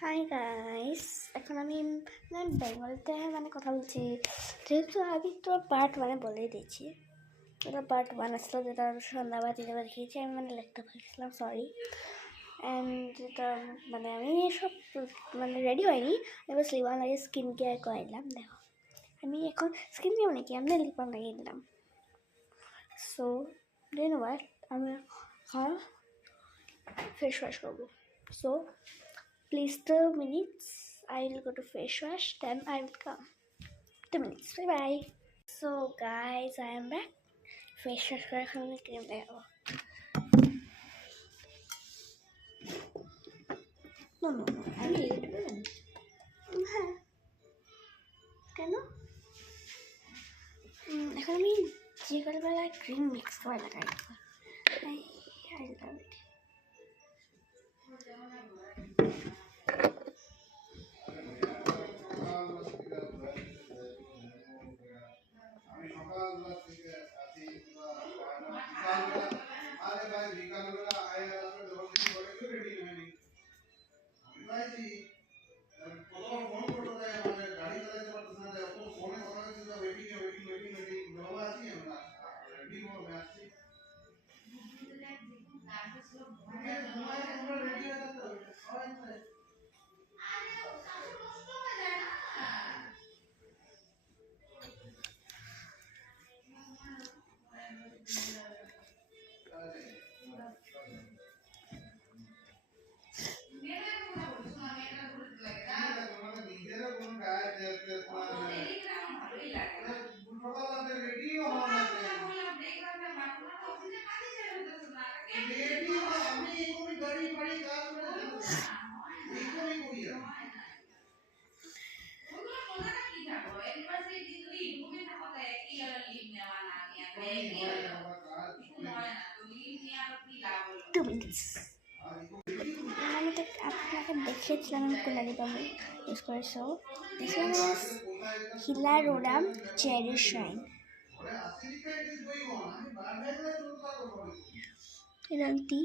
Hi guys, এখন আমি বেঙ্গলিতে কথা বলছি। যেহেতু আমি তো পার্ট ওয়ানে বলেই দিচ্ছি, এটা পার্ট ওয়ান আসলো, যেটা সন্ধ্যাবার দিনবার দেখিয়েছি। আমি লিখতে পারছিলাম, সরি। অ্যান্ড যেটা আমি এসব রেডি হয়নি, আমি বাস লিপাম লাগিয়ে স্কিন কেয়ার করাইলাম। দেখো, আমি এখন স্কিন কেয়ার কি আমি লিপাম লাগিয়ে দিলাম। সো ধন্যবাদ, আমি এখন ফেস ওয়াশ করবো। So please 2 minutes. I will go to face wash, then I will come. 2 minutes. Bye bye. So guys, I am back. Face wash করে এখন আমি ক্রিম লাগাবো। No, আমি হ্যাঁ, কেন এখন আমি যে বেলায় ক্রিম মিক্স করে লাগাই। I love it. আমি তো আপনাকে দেখিয়েছিলাম আমি কোন লিপাম ইউজ করে। সো দিস ওয়ান ইজ হিলারোডাম চেরি শাইন। এরকমটি